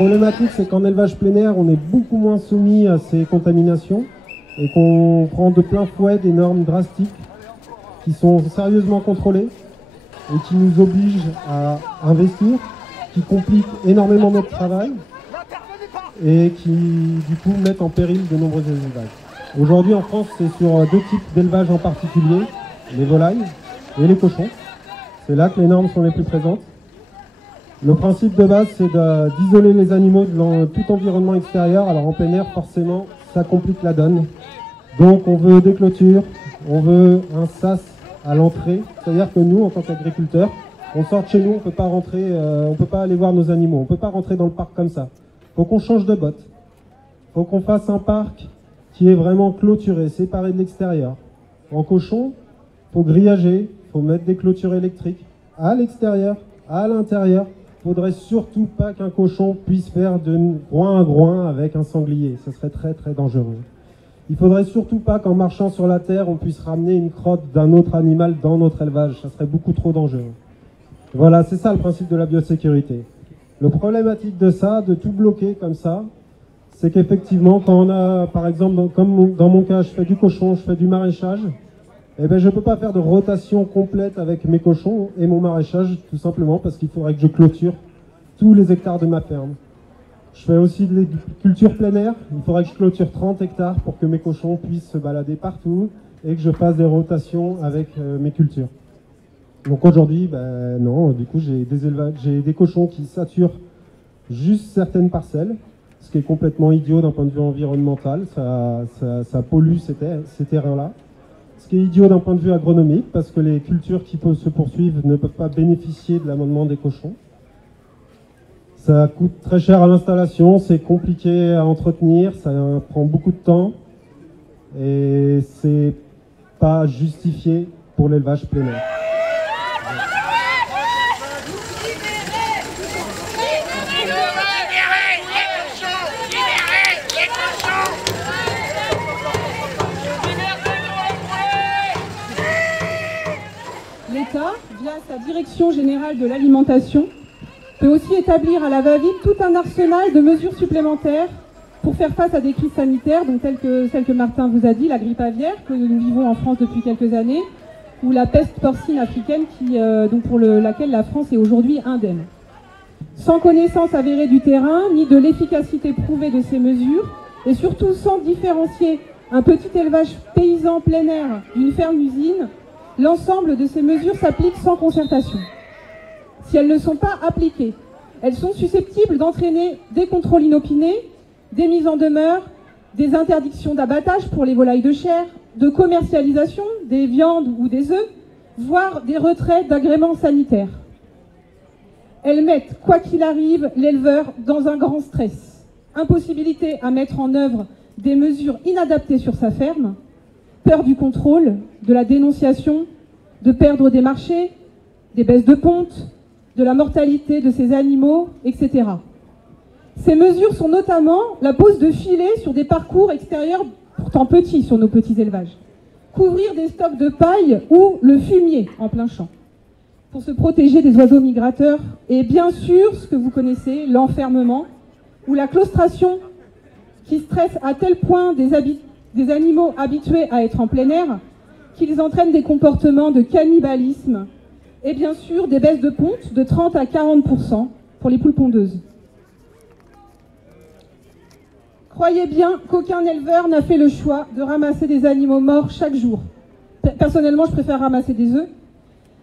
problématique, c'est qu'en élevage plein air, on est beaucoup moins soumis à ces contaminations et qu'on prend de plein fouet des normes drastiques qui sont sérieusement contrôlées et qui nous obligent à investir, qui compliquent énormément notre travail et qui, du coup, mettent en péril de nombreux élevages. Aujourd'hui, en France, c'est sur deux types d'élevage en particulier, les volailles et les cochons. C'est là que les normes sont les plus présentes. Le principe de base, c'est d'isoler les animaux dans tout environnement extérieur. Alors en plein air, forcément, ça complique la donne. Donc on veut des clôtures, on veut un sas à l'entrée. C'est-à-dire que nous, en tant qu'agriculteurs, on sort de chez nous, on peut pas rentrer, on peut pas aller voir nos animaux, on peut pas rentrer dans le parc comme ça. Faut qu'on change de botte. Faut qu'on fasse un parc qui est vraiment clôturé, séparé de l'extérieur. En cochon, faut grillager, faut mettre des clôtures électriques à l'extérieur, à l'intérieur. Faudrait surtout pas qu'un cochon puisse faire de groin à groin avec un sanglier. Ce serait très très dangereux. Il faudrait surtout pas qu'en marchant sur la terre, on puisse ramener une crotte d'un autre animal dans notre élevage. Ça serait beaucoup trop dangereux. Voilà, c'est ça le principe de la biosécurité. Le problématique de ça, de tout bloquer comme ça, c'est qu'effectivement, quand on a, par exemple, comme dans mon cas, je fais du cochon, je fais du maraîchage, eh ben, je ne peux pas faire de rotation complète avec mes cochons et mon maraîchage, tout simplement parce qu'il faudrait que je clôture tous les hectares de ma ferme. Je fais aussi de l'agriculture plein air. Il faudrait que je clôture 30 hectares pour que mes cochons puissent se balader partout et que je fasse des rotations avec mes cultures. Donc aujourd'hui, ben non, du coup, j'ai des cochons qui saturent juste certaines parcelles, ce qui est complètement idiot d'un point de vue environnemental. Ça pollue ces terrains-là. Ce qui est idiot d'un point de vue agronomique, parce que les cultures qui peuvent se poursuivre ne peuvent pas bénéficier de l'amendement des cochons. Ça coûte très cher à l'installation, c'est compliqué à entretenir, ça prend beaucoup de temps et c'est pas justifié pour l'élevage plein air. L'État, via sa Direction générale de l'alimentation, peut aussi établir à la va-vite tout un arsenal de mesures supplémentaires pour faire face à des crises sanitaires, donc telles que celle que Martin vous a dit, la grippe aviaire, que nous vivons en France depuis quelques années, ou la peste porcine africaine, pour laquelle la France est aujourd'hui indemne. Sans connaissance avérée du terrain, ni de l'efficacité prouvée de ces mesures, et surtout sans différencier un petit élevage paysan plein air d'une ferme-usine, l'ensemble de ces mesures s'appliquent sans concertation. Si elles ne sont pas appliquées, elles sont susceptibles d'entraîner des contrôles inopinés, des mises en demeure, des interdictions d'abattage pour les volailles de chair, de commercialisation des viandes ou des œufs, voire des retraits d'agréments sanitaires. Elles mettent, quoi qu'il arrive, l'éleveur dans un grand stress. Impossibilité à mettre en œuvre des mesures inadaptées sur sa ferme, peur du contrôle, de la dénonciation, de perdre des marchés, des baisses de ponte, de la mortalité de ces animaux, etc. Ces mesures sont notamment la pose de filets sur des parcours extérieurs pourtant petits sur nos petits élevages, couvrir des stocks de paille ou le fumier en plein champ, pour se protéger des oiseaux migrateurs, et bien sûr, ce que vous connaissez, l'enfermement ou la claustration qui stresse à tel point des animaux habitués à être en plein air qu'ils entraînent des comportements de cannibalisme et bien sûr des baisses de ponte de 30 à 40% pour les poules pondeuses. Croyez bien qu'aucun éleveur n'a fait le choix de ramasser des animaux morts chaque jour. Personnellement, je préfère ramasser des œufs,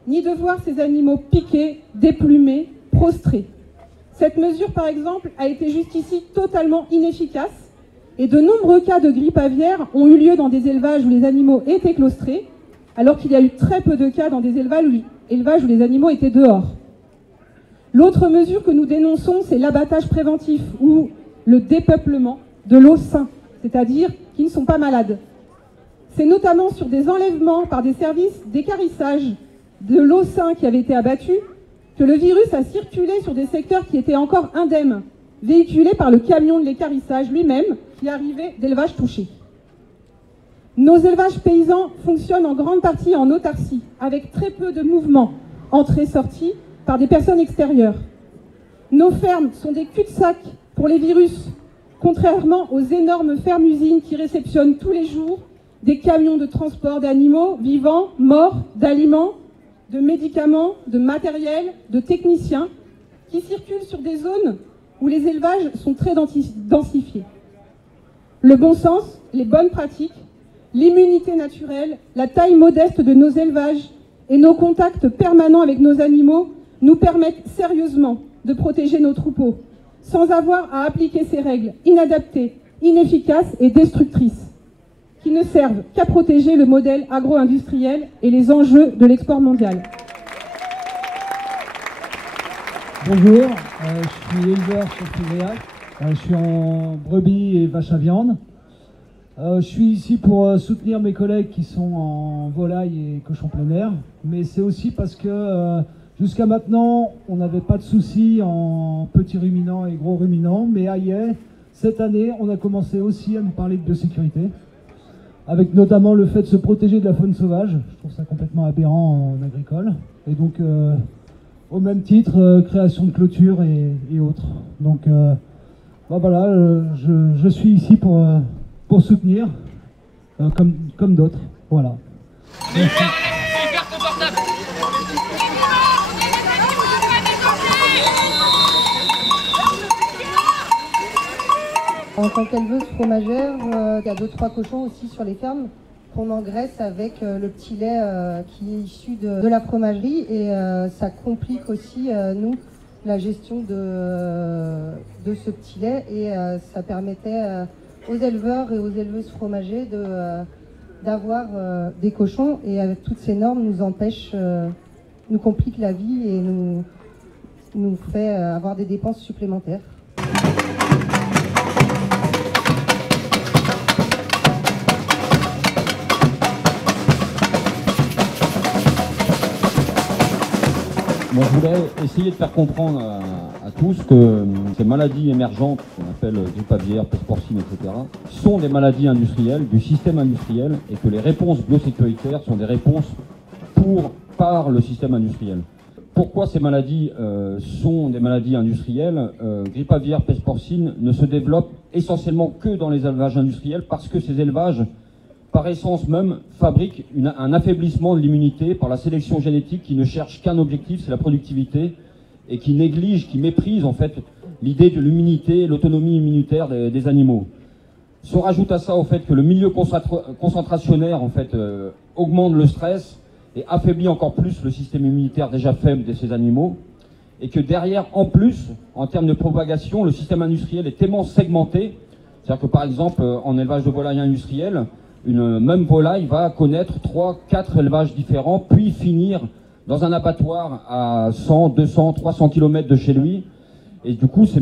ni de voir ces animaux piqués, déplumés, prostrés. Cette mesure, par exemple, a été jusqu'ici totalement inefficace et de nombreux cas de grippe aviaire ont eu lieu dans des élevages où les animaux étaient claustrés, alors qu'il y a eu très peu de cas dans des élevages où les animaux étaient dehors. L'autre mesure que nous dénonçons, c'est l'abattage préventif ou le dépeuplement de l'eau sain, c'est-à-dire qui ne sont pas malades. C'est notamment sur des enlèvements par des services d'équarrissage de l'eau sain qui avait été abattu que le virus a circulé sur des secteurs qui étaient encore indemnes, véhiculé par le camion de l'équarrissage lui-même qui arrivait d'élevages touchés. Nos élevages paysans fonctionnent en grande partie en autarcie, avec très peu de mouvements, entrées-sorties, par des personnes extérieures. Nos fermes sont des cul-de-sac Pour les virus, contrairement aux énormes fermes-usines qui réceptionnent tous les jours des camions de transport d'animaux vivants, morts, d'aliments, de médicaments, de matériel, de techniciens, qui circulent sur des zones où les élevages sont très densifiés. Le bon sens, les bonnes pratiques, l'immunité naturelle, la taille modeste de nos élevages et nos contacts permanents avec nos animaux nous permettent sérieusement de protéger nos troupeaux, sans avoir à appliquer ces règles inadaptées, inefficaces et destructrices, qui ne servent qu'à protéger le modèle agro-industriel et les enjeux de l'export mondial. Bonjour, je suis éleveur sur Fivéac, je suis en brebis et vache à viande. Je suis ici pour soutenir mes collègues qui sont en volaille et cochon plein air, mais c'est aussi parce que jusqu'à maintenant, on n'avait pas de soucis en petits ruminants et gros ruminants, mais ailleurs, cette année, on a commencé aussi à nous parler de biosécurité, avec notamment le fait de se protéger de la faune sauvage. Je trouve ça complètement aberrant en agricole. Et donc, au même titre, création de clôture et autres. Donc, voilà, je suis ici pour soutenir, comme d'autres. Voilà. Merci. En tant qu'éleveuse fromagère, il y a 2-3 cochons aussi sur les fermes qu'on engraisse avec le petit lait qui est issu de la fromagerie et ça complique aussi, nous, la gestion de ce petit lait et ça permettait aux éleveurs et aux éleveuses fromagers d'avoir des cochons et avec toutes ces normes nous complique la vie et nous fait avoir des dépenses supplémentaires. Moi, je voulais essayer de faire comprendre à tous que ces maladies émergentes, qu'on appelle grippe aviaire, peste porcine, etc., sont des maladies industrielles, du système industriel, et que les réponses biosécuritaires sont des réponses par le système industriel. Pourquoi ces maladies sont des maladies industrielles? Grippe aviaire, peste porcine ne se développent essentiellement que dans les élevages industriels parce que ces élevages, par essence même, fabriquent un affaiblissement de l'immunité par la sélection génétique qui ne cherche qu'un objectif, c'est la productivité, et qui néglige, qui méprise en fait l'idée de l'immunité, l'autonomie immunitaire des animaux. Si on rajoute à ça au fait que le milieu concentrationnaire en fait augmente le stress et affaiblit encore plus le système immunitaire déjà faible de ces animaux, et que derrière, en plus, en termes de propagation, le système industriel est tellement segmenté, c'est-à-dire que par exemple, en élevage de volailles industrielles, une même volaille va connaître 3-4 élevages différents, puis finir dans un abattoir à 100, 200, 300 km de chez lui. Et du coup, ces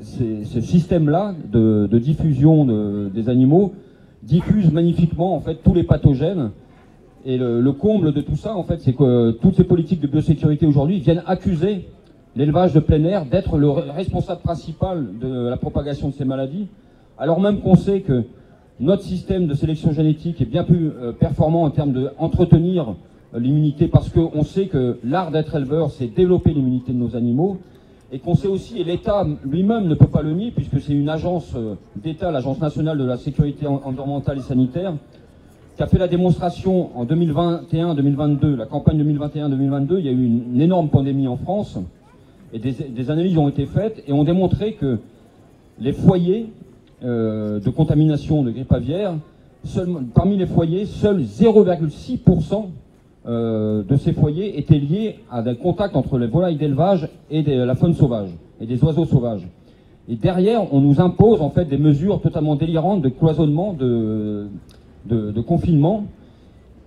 systèmes-là de diffusion des animaux diffusent magnifiquement en fait tous les pathogènes. Et le comble de tout ça, en fait, c'est que toutes ces politiques de biosécurité aujourd'hui viennent accuser l'élevage de plein air d'être le responsable principal de la propagation de ces maladies, alors même qu'on sait que notre système de sélection génétique est bien plus performant en termes d'entretenir l'immunité, parce qu'on sait que l'art d'être éleveur, c'est développer l'immunité de nos animaux, et qu'on sait aussi, et l'État lui-même ne peut pas le nier, puisque c'est une agence d'État, l'Agence nationale de la sécurité environnementale et sanitaire, qui a fait la démonstration en 2021-2022, la campagne 2021-2022, il y a eu une énorme pandémie en France, et des analyses ont été faites, et ont démontré que les foyers de contamination de grippe aviaire, parmi les foyers, seuls 0,6% de ces foyers étaient liés à des contacts entre les volailles d'élevage et la faune sauvage, et des oiseaux sauvages. Et derrière, on nous impose en fait des mesures totalement délirantes de cloisonnement, de confinement.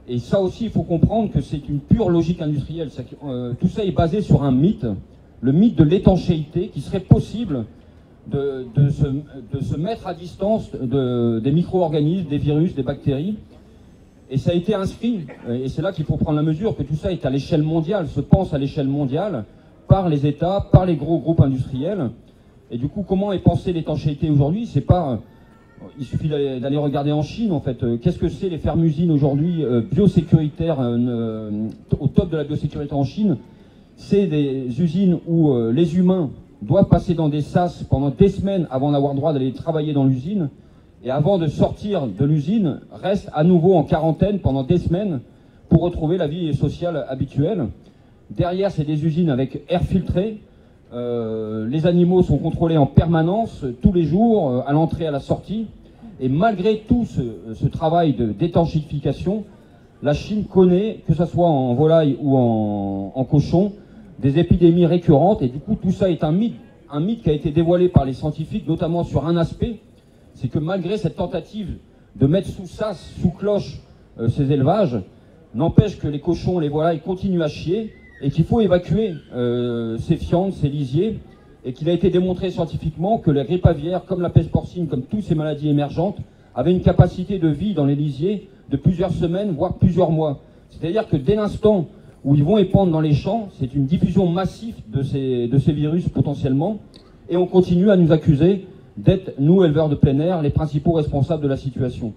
Et ça aussi, il faut comprendre que c'est une pure logique industrielle. Tout ça est basé sur un mythe, le mythe de l'étanchéité, qui serait possible de se mettre à distance des micro-organismes, des virus, des bactéries. Et ça a été inscrit, et c'est là qu'il faut prendre la mesure, que tout ça est à l'échelle mondiale, se pense à l'échelle mondiale, par les États, par les gros groupes industriels. Et du coup, comment est pensée l'étanchéité aujourd'hui? C'est pas... Il suffit d'aller regarder en Chine, en fait. Qu'est-ce que c'est les fermes-usines aujourd'hui biosécuritaires, au top de la biosécurité en Chine? C'est des usines où les humains doivent passer dans des sas pendant des semaines avant d'avoir droit d'aller travailler dans l'usine, et avant de sortir de l'usine, restent à nouveau en quarantaine pendant des semaines pour retrouver la vie sociale habituelle. Derrière, c'est des usines avec air filtré. Les animaux sont contrôlés en permanence, tous les jours, à l'entrée et à la sortie. Et malgré tout ce travail d'étanchéification, la Chine connaît, que ce soit en volaille ou en cochon, des épidémies récurrentes. Et du coup, tout ça est un mythe qui a été dévoilé par les scientifiques, notamment sur un aspect, c'est que malgré cette tentative de mettre sous sas, sous cloche, ces élevages, n'empêche que les cochons, les volailles continuent à chier et qu'il faut évacuer ces fientes, ces lisiers, et qu'il a été démontré scientifiquement que la grippe aviaire, comme la peste porcine, comme toutes ces maladies émergentes, avaient une capacité de vie dans les lisiers de plusieurs semaines, voire plusieurs mois. C'est-à-dire que dès l'instant où ils vont épandre dans les champs, c'est une diffusion massive de ces virus potentiellement, et on continue à nous accuser d'être, nous, éleveurs de plein air, les principaux responsables de la situation.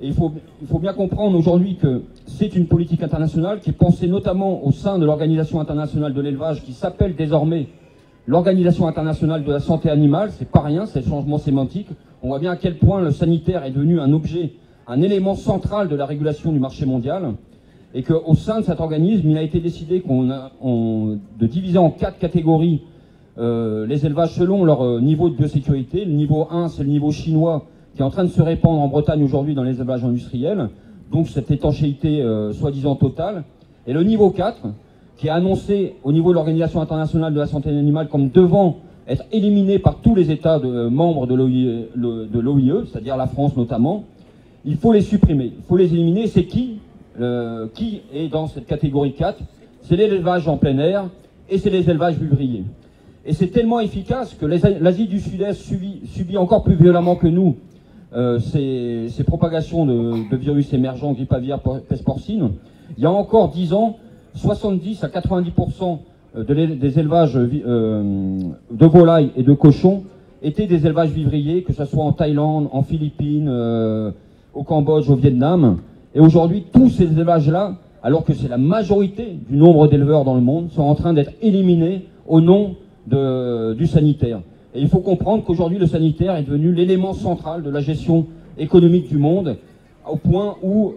Et il faut bien comprendre aujourd'hui que c'est une politique internationale qui est pensée notamment au sein de l'Organisation internationale de l'élevage, qui s'appelle désormais l'Organisation internationale de la santé animale. C'est pas rien, c'est le changement sémantique. On voit bien à quel point le sanitaire est devenu un objet, un élément central de la régulation du marché mondial. Et qu'au sein de cet organisme, il a été décidé de diviser en 4 catégories les élevages selon leur niveau de biosécurité. Le niveau 1, c'est le niveau chinois, qui est en train de se répandre en Bretagne aujourd'hui dans les élevages industriels, donc cette étanchéité soi-disant totale. Et le niveau 4, qui est annoncé au niveau de l'Organisation internationale de la santé animale comme devant être éliminé par tous les États membres de l'OIE, c'est-à-dire la France notamment, il faut les supprimer, il faut les éliminer. C'est qui est dans cette catégorie 4? C'est l'élevage en plein air et c'est les élevages vivriers. Et c'est tellement efficace que l'Asie du Sud-Est subit encore plus violemment que nous ces propagations de virus émergents, grippe aviaire, peste porcine. Il y a encore 10 ans, 70 à 90% des élevages de volailles et de cochons étaient des élevages vivriers, que ce soit en Thaïlande, en Philippines, au Cambodge, au Vietnam. Et aujourd'hui, tous ces élevages-là, alors que c'est la majorité du nombre d'éleveurs dans le monde, sont en train d'être éliminés au nom du sanitaire. Et il faut comprendre qu'aujourd'hui, le sanitaire est devenu l'élément central de la gestion économique du monde, au point où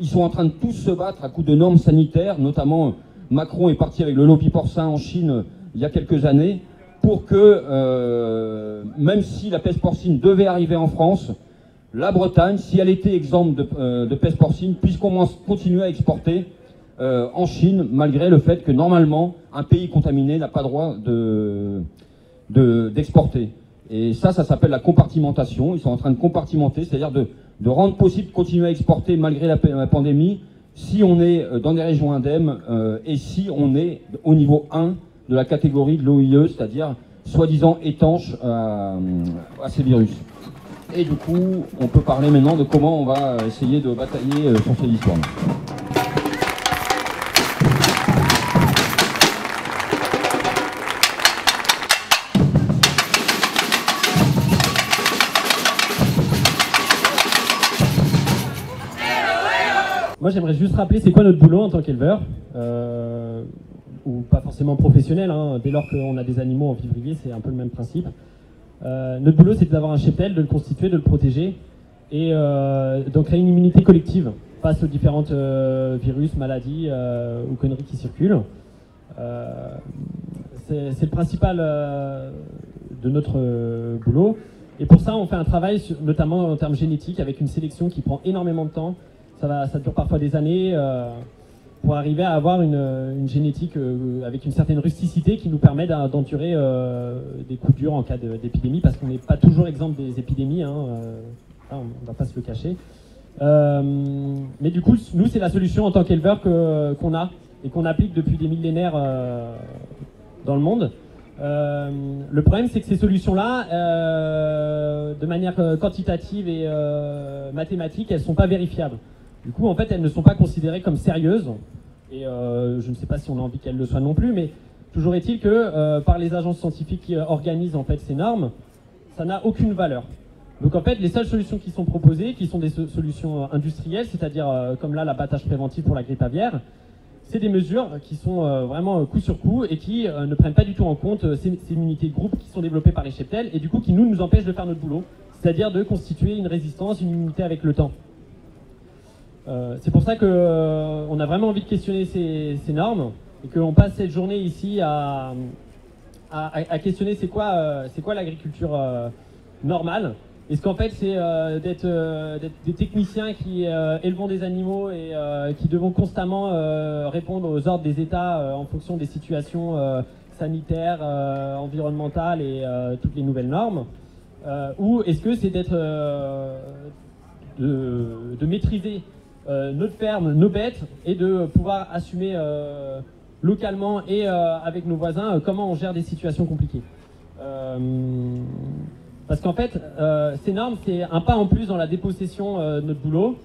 ils sont en train de tous se battre à coups de normes sanitaires. Notamment, Macron est parti avec le lobby porcin en Chine il y a quelques années, pour que, même si la peste porcine devait arriver en France, la Bretagne, si elle était exempte de peste porcine, puisse continuer à exporter en Chine, malgré le fait que normalement, un pays contaminé n'a pas droit d'exporter. Et ça s'appelle la compartimentation. Ils sont en train de compartimenter, c'est-à-dire de rendre possible de continuer à exporter malgré la pandémie, si on est dans des régions indemnes et si on est au niveau 1 de la catégorie de l'OIE, c'est-à-dire soi-disant étanche à ces virus. Et du coup, on peut parler maintenant de comment on va essayer de batailler sur ces histoires. Moi, j'aimerais juste rappeler c'est quoi notre boulot en tant qu'éleveur, ou pas forcément professionnel, hein. Dès lors qu'on a des animaux en vivrier, c'est un peu le même principe. Notre boulot, c'est d'avoir un cheptel, de le constituer, de le protéger, et d'en créer une immunité collective face aux différentes virus, maladies ou conneries qui circulent. C'est le principal de notre boulot. Et pour ça, on fait un travail, notamment en termes génétiques, avec une sélection qui prend énormément de temps. Ça dure parfois des années pour arriver à avoir une génétique avec une certaine rusticité qui nous permet d'endurer des coups durs en cas d'épidémie, parce qu'on n'est pas toujours exempt des épidémies, hein, on ne va pas se le cacher. Mais du coup, nous, c'est la solution en tant qu'éleveur qu'on a et qu'on applique depuis des millénaires dans le monde. Le problème, c'est que ces solutions-là, de manière quantitative et mathématique, elles ne sont pas vérifiables. Du coup, en fait, elles ne sont pas considérées comme sérieuses, et je ne sais pas si on a envie qu'elles le soient non plus, mais toujours est-il que par les agences scientifiques qui organisent en fait ces normes, ça n'a aucune valeur. Donc en fait, les seules solutions qui sont proposées, qui sont des solutions industrielles, c'est-à-dire comme là l'abattage préventif pour la grippe aviaire, c'est des mesures qui sont vraiment coup sur coup et qui ne prennent pas du tout en compte ces immunités de groupe qui sont développées par les cheptels et du coup qui nous empêchent de faire notre boulot, c'est-à-dire de constituer une résistance, une immunité avec le temps. C'est pour ça qu'on a vraiment envie de questionner ces normes et qu'on passe cette journée ici à questionner c'est quoi l'agriculture normale. Est-ce qu'en fait c'est d'être des techniciens qui élevons des animaux et qui devons constamment répondre aux ordres des États en fonction des situations sanitaires, environnementales et toutes les nouvelles normes, ou est-ce que c'est d'être de maîtriser notre ferme, nos bêtes et de pouvoir assumer localement et avec nos voisins comment on gère des situations compliquées. Parce qu'en fait, ces normes, c'est un pas en plus dans la dépossession de notre boulot.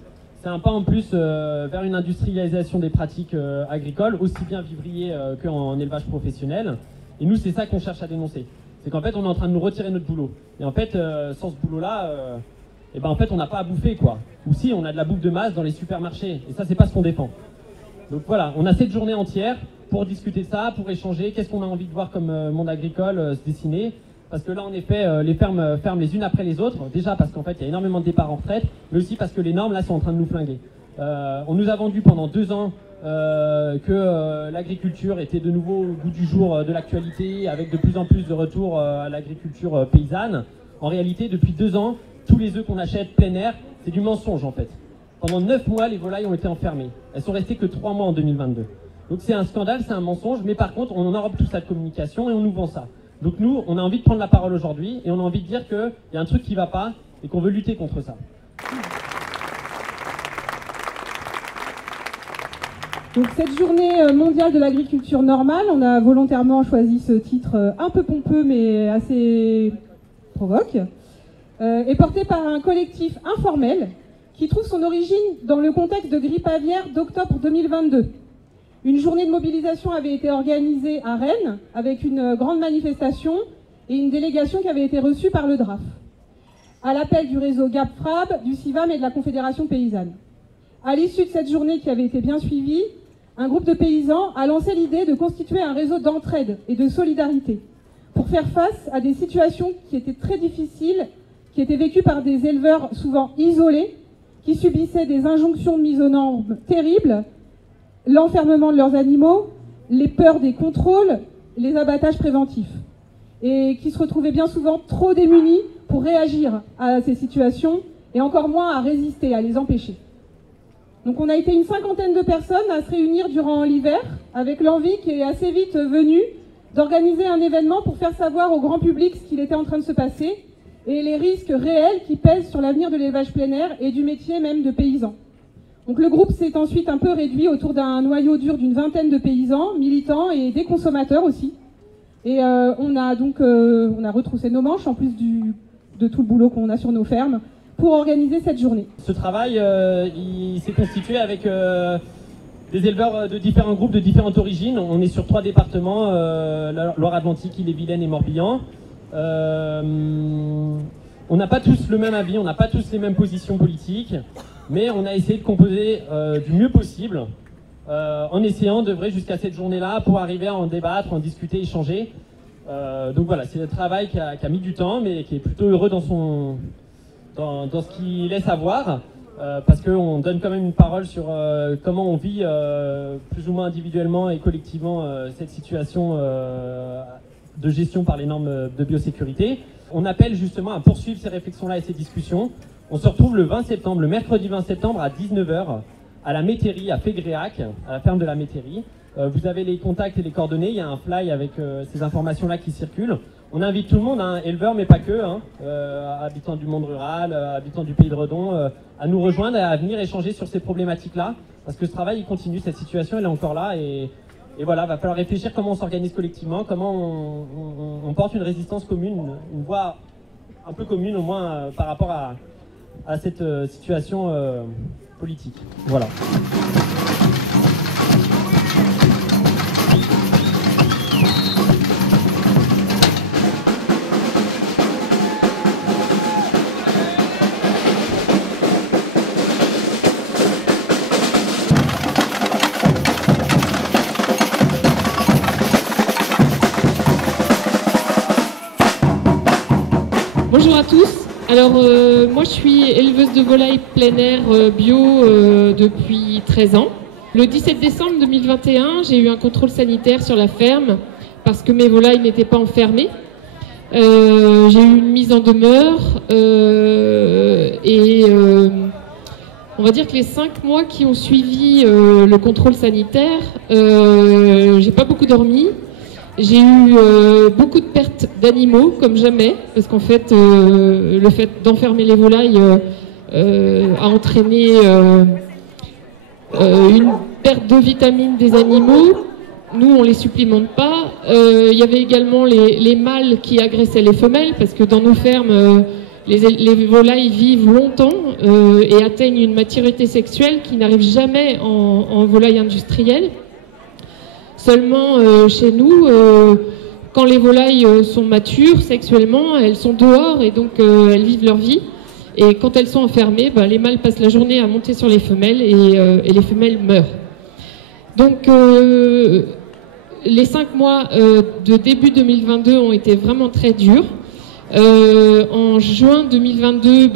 C'est un pas en plus vers une industrialisation des pratiques agricoles, aussi bien vivrier qu'en élevage professionnel. Et nous, c'est ça qu'on cherche à dénoncer. C'est qu'en fait, on est en train de nous retirer notre boulot. Et en fait, sans ce boulot-là, en fait, on n'a pas à bouffer, quoi. Ou si, on a de la bouffe de masse dans les supermarchés. Et ça, c'est pas ce qu'on défend. Donc voilà, on a cette journée entière pour discuter ça, pour échanger. Qu'est-ce qu'on a envie de voir comme monde agricole se dessiner? Parce que là, en effet, les fermes ferment les unes après les autres. Déjà parce qu'en fait, il y a énormément de départs en retraite, mais aussi parce que les normes, là, sont en train de nous flinguer. On nous a vendu pendant 2 ans que l'agriculture était de nouveau au goût du jour de l'actualité, avec de plus en plus de retour à l'agriculture paysanne. En réalité, depuis 2 ans, tous les œufs qu'on achète plein air, c'est du mensonge, en fait. Pendant 9 mois, les volailles ont été enfermées. Elles sont restées que 3 mois en 2022. Donc c'est un scandale, c'est un mensonge, mais par contre, on enrobe tout ça de communication et on nous vend ça. Donc nous, on a envie de prendre la parole aujourd'hui et on a envie de dire qu'il y a un truc qui ne va pas et qu'on veut lutter contre ça. Donc cette journée mondiale de l'agriculture normale, on a volontairement choisi ce titre un peu pompeux mais assez provoque, est porté par un collectif informel qui trouve son origine dans le contexte de grippe aviaire d'octobre 2022. Une journée de mobilisation avait été organisée à Rennes avec une grande manifestation et une délégation qui avait été reçue par le DRAF, à l'appel du réseau GAP-FRAB, du CIVAM et de la Confédération paysanne. À l'issue de cette journée qui avait été bien suivie, un groupe de paysans a lancé l'idée de constituer un réseau d'entraide et de solidarité pour faire face à des situations qui étaient très difficiles, qui étaient vécues par des éleveurs souvent isolés, qui subissaient des injonctions de mise aux normes terribles, l'enfermement de leurs animaux, les peurs des contrôles, les abattages préventifs, et qui se retrouvaient bien souvent trop démunis pour réagir à ces situations, et encore moins à résister, à les empêcher. Donc on a été une 50aine de personnes à se réunir durant l'hiver, avec l'envie qui est assez vite venue d'organiser un événement pour faire savoir au grand public ce qu'il était en train de se passer, et les risques réels qui pèsent sur l'avenir de l'élevage plein air et du métier même de paysan. Donc le groupe s'est ensuite un peu réduit autour d'un noyau dur d'une 20aine de paysans, militants et des consommateurs aussi. Et on a retroussé nos manches en plus de tout le boulot qu'on a sur nos fermes pour organiser cette journée. Ce travail, il s'est constitué avec des éleveurs de différents groupes, de différentes origines. On est sur 3 départements, Loire-Atlantique, Ille-et-Vilaine et Morbihan. On n'a pas tous le même avis, on n'a pas tous les mêmes positions politiques. Mais on a essayé de composer du mieux possible en essayant d'œuvrer jusqu'à cette journée-là pour arriver à en débattre, en discuter, échanger. Donc voilà, c'est un travail qui a mis du temps, mais qui est plutôt heureux dans ce qu'il laisse avoir, parce qu'on donne quand même une parole sur comment on vit plus ou moins individuellement et collectivement cette situation de gestion par les normes de biosécurité. On appelle justement à poursuivre ces réflexions-là et ces discussions. On se retrouve le 20 septembre, le mercredi 20 septembre à 19h à la métairie, à Fégréac, à la ferme de la métairie. Vous avez les contacts et les coordonnées, il y a un fly avec ces informations-là qui circulent. On invite tout le monde, éleveurs mais pas que, habitants du monde rural, habitants du pays de Redon, à nous rejoindre et à venir échanger sur ces problématiques-là. Parce que ce travail, il continue, cette situation, elle est encore là. Et voilà, va falloir réfléchir comment on s'organise collectivement, comment on porte une résistance commune, une voix un peu commune au moins par rapport à cette situation politique. Voilà. tous. Alors, moi, je suis éleveuse de volailles plein air bio depuis 13 ans. Le 17 décembre 2021, j'ai eu un contrôle sanitaire sur la ferme parce que mes volailles n'étaient pas enfermées. J'ai eu une mise en demeure on va dire que les 5 mois qui ont suivi le contrôle sanitaire, j'ai pas beaucoup dormi. J'ai eu beaucoup de pertes d'animaux, comme jamais, parce qu'en fait, le fait d'enfermer les volailles a entraîné une perte de vitamines des animaux. Nous, on les supplémente pas. Il y avait également les mâles qui agressaient les femelles, parce que dans nos fermes, les volailles vivent longtemps et atteignent une maturité sexuelle qui n'arrive jamais en volaille industrielle. Seulement, chez nous, quand les volailles sont matures sexuellement, elles sont dehors et donc elles vivent leur vie. Et quand elles sont enfermées, les mâles passent la journée à monter sur les femelles et les femelles meurent. Donc, les 5 mois de début 2022 ont été vraiment très durs. En juin 2022,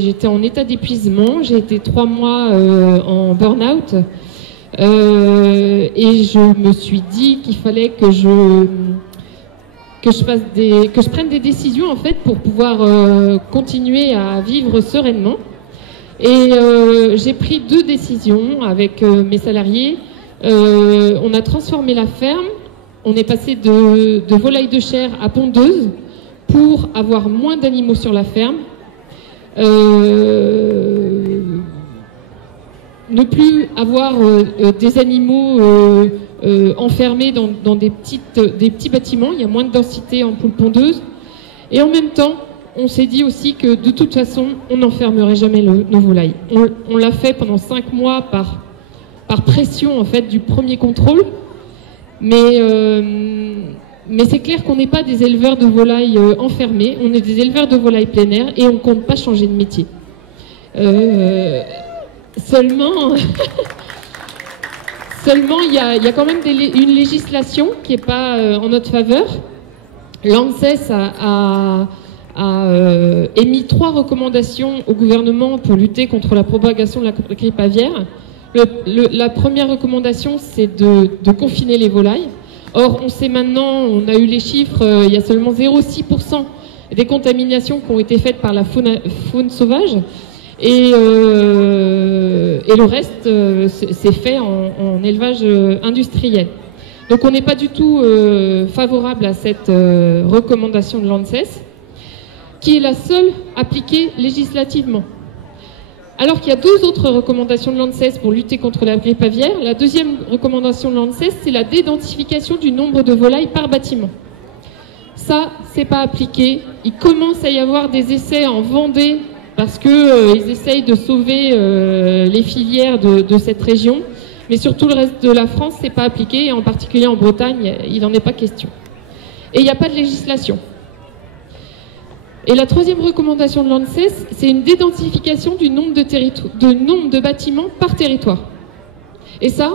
j'étais en état d'épuisement. J'ai été 3 mois en burn-out. Et je me suis dit qu'il fallait que je prenne des décisions en fait pour pouvoir continuer à vivre sereinement. Et j'ai pris 2 décisions avec mes salariés. On a transformé la ferme. On est passé de volailles de chair à pondeuses pour avoir moins d'animaux sur la ferme. Ne plus avoir des animaux enfermés dans des petits bâtiments. Il y a moins de densité en poules pondeuses. Et en même temps, on s'est dit aussi que de toute façon, on n'enfermerait jamais nos volailles. On l'a fait pendant 5 mois par pression en fait du premier contrôle. Mais c'est clair qu'on n'est pas des éleveurs de volailles enfermés. On est des éleveurs de volailles plein air et on ne compte pas changer de métier. Seulement, il y a quand même une législation qui n'est pas en notre faveur. L'ANSES a émis 3 recommandations au gouvernement pour lutter contre la propagation de la grippe aviaire. La première recommandation, c'est de confiner les volailles. Or, on sait maintenant, on a eu les chiffres, il y a seulement 0,6% des contaminations qui ont été faites par la faune sauvage. Et le reste, c'est fait en élevage industriel. Donc on n'est pas du tout favorable à cette recommandation de l'ANSES, qui est la seule appliquée législativement. Alors qu'il y a 2 autres recommandations de l'ANSES pour lutter contre la grippe aviaire. La deuxième recommandation de l'ANSES, c'est la dédensification du nombre de volailles par bâtiment. Ça, c'est pas appliqué. Il commence à y avoir des essais en Vendée parce qu'ils essayent de sauver les filières de cette région. Mais sur tout le reste de la France, c'est pas appliqué, et en particulier en Bretagne, il n'en est pas question. Et il n'y a pas de législation. Et la troisième recommandation de l'ANSES, c'est une dédensification du nombre de bâtiments par territoire. Et ça,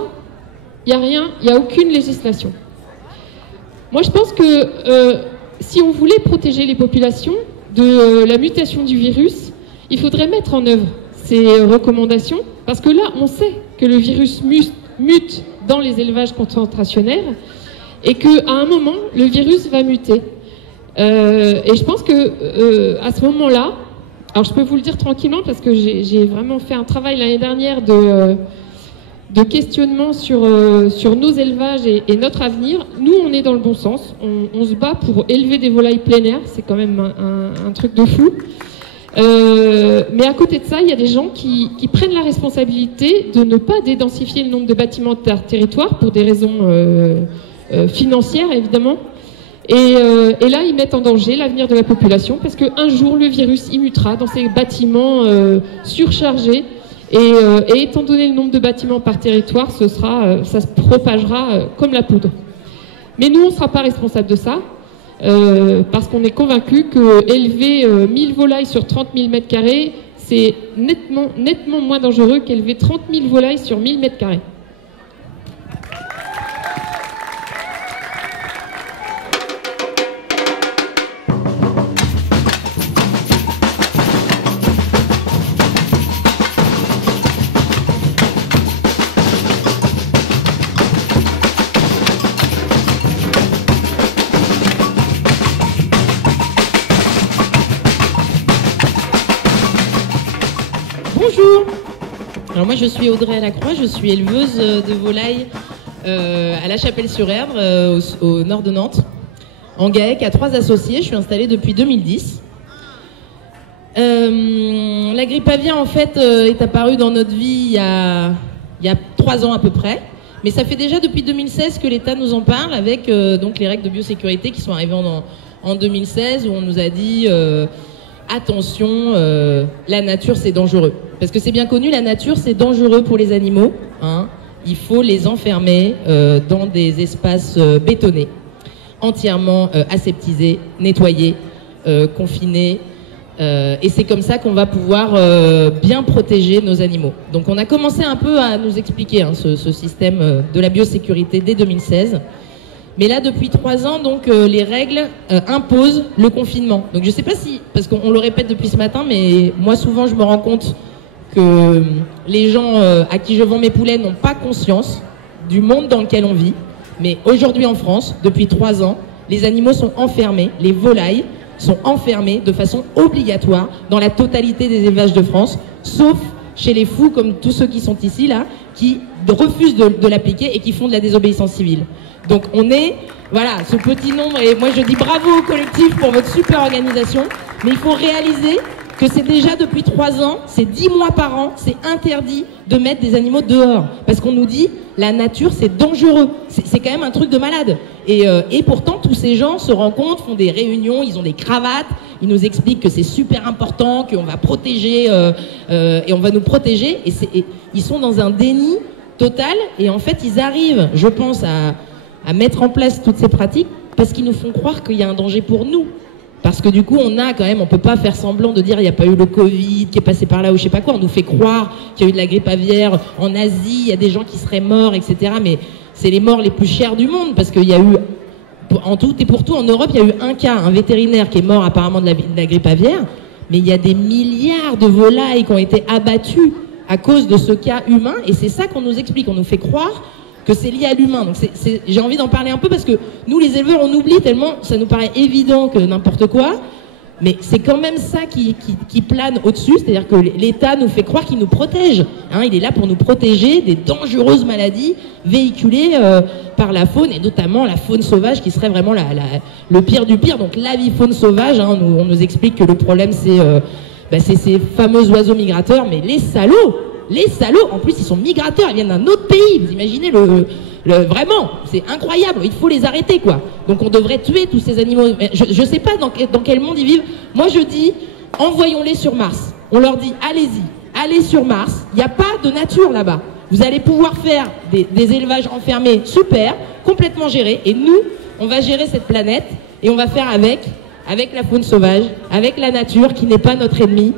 il n'y a rien, il n'y a aucune législation. Moi, je pense que si on voulait protéger les populations de la mutation du virus, il faudrait mettre en œuvre ces recommandations, parce que là, on sait que le virus mute dans les élevages concentrationnaires et qu'à un moment, le virus va muter. Et je pense que à ce moment-là, alors je peux vous le dire tranquillement parce que j'ai vraiment fait un travail l'année dernière de questionnement sur nos élevages et notre avenir. Nous, on est dans le bon sens. On se bat pour élever des volailles plein air. C'est quand même un truc de fou. Mais à côté de ça, il y a des gens qui prennent la responsabilité de ne pas dédensifier le nombre de bâtiments par territoire pour des raisons financières, évidemment. Et là, ils mettent en danger l'avenir de la population parce qu'un jour, le virus immutera dans ces bâtiments surchargés. Et étant donné le nombre de bâtiments par territoire, ça se propagera comme la poudre. Mais nous, on ne sera pas responsable de ça. Parce qu'on est convaincu que élever 1000 volailles sur 30 000 m², c'est nettement moins dangereux qu'élever 30 000 volailles sur 1000 m². Alors moi je suis Audrey Lacroix, je suis éleveuse de volailles à La Chapelle-sur-Erdre, au nord de Nantes, en GAEC à 3 associés. Je suis installée depuis 2010. La grippe aviaire en fait est apparue dans notre vie il y a 3 ans à peu près. Mais ça fait déjà depuis 2016 que l'État nous en parle avec donc les règles de biosécurité qui sont arrivées en 2016 où on nous a dit attention, la nature c'est dangereux. Parce que c'est bien connu, la nature c'est dangereux pour les animaux. Hein. Il faut les enfermer dans des espaces bétonnés, entièrement aseptisés, nettoyés, confinés. Et c'est comme ça qu'on va pouvoir bien protéger nos animaux. Donc on a commencé un peu à nous expliquer ce système de la biosécurité dès 2016. Mais là, depuis 3 ans, donc les règles imposent le confinement. Donc je ne sais pas si, parce qu'on le répète depuis ce matin, mais moi souvent je me rends compte que les gens à qui je vends mes poulets n'ont pas conscience du monde dans lequel on vit. Mais aujourd'hui en France, depuis 3 ans, les animaux sont enfermés, les volailles sont enfermés de façon obligatoire dans la totalité des élevages de France, sauf chez les fous comme tous ceux qui sont ici, là, qui refusent de l'appliquer et qui font de la désobéissance civile. Donc on est, voilà, ce petit nombre, et moi je dis bravo au collectif pour votre super organisation, mais il faut réaliser que c'est déjà depuis 3 ans, c'est 10 mois par an, c'est interdit de mettre des animaux dehors. Parce qu'on nous dit, la nature c'est dangereux. C'est quand même un truc de malade. Et pourtant, tous ces gens se rencontrent, font des réunions, ils ont des cravates, ils nous expliquent que c'est super important, qu'on va protéger, et on va nous protéger. Et ils sont dans un déni total, et en fait ils arrivent, je pense, à mettre en place toutes ces pratiques parce qu'ils nous font croire qu'il y a un danger pour nous. Parce que du coup, on peut pas faire semblant de dire il n'y a pas eu le Covid qui est passé par là ou je sais pas quoi. On nous fait croire qu'il y a eu de la grippe aviaire en Asie, il y a des gens qui seraient morts, etc. Mais c'est les morts les plus chers du monde parce qu'il y a eu, en tout et pour tout, en Europe, il y a eu un cas, un vétérinaire qui est mort apparemment de la grippe aviaire. Mais il y a des milliards de volailles qui ont été abattues à cause de ce cas humain. Et c'est ça qu'on nous explique. On nous fait croire que c'est lié à l'humain. Donc j'ai envie d'en parler un peu parce que nous les éleveurs on oublie tellement, ça nous paraît évident que n'importe quoi, mais c'est quand même ça qui plane au-dessus, c'est-à-dire que l'État nous fait croire qu'il nous protège. Hein, il est là pour nous protéger des dangereuses maladies véhiculées par la faune, et notamment la faune sauvage qui serait vraiment le pire du pire. Donc l'avifaune sauvage, hein, on nous explique que le problème c'est ces fameux oiseaux migrateurs, mais les salauds, en plus, ils sont migrateurs, ils viennent d'un autre pays. Vous imaginez vraiment, c'est incroyable. Il faut les arrêter, quoi. Donc, on devrait tuer tous ces animaux. Je sais pas dans quel monde ils vivent. Moi, je dis, envoyons-les sur Mars. On leur dit, allez-y, allez sur Mars. Il n'y a pas de nature là-bas. Vous allez pouvoir faire des élevages enfermés super, complètement gérés. Et nous, on va gérer cette planète et on va faire avec la faune sauvage, avec la nature qui n'est pas notre ennemi.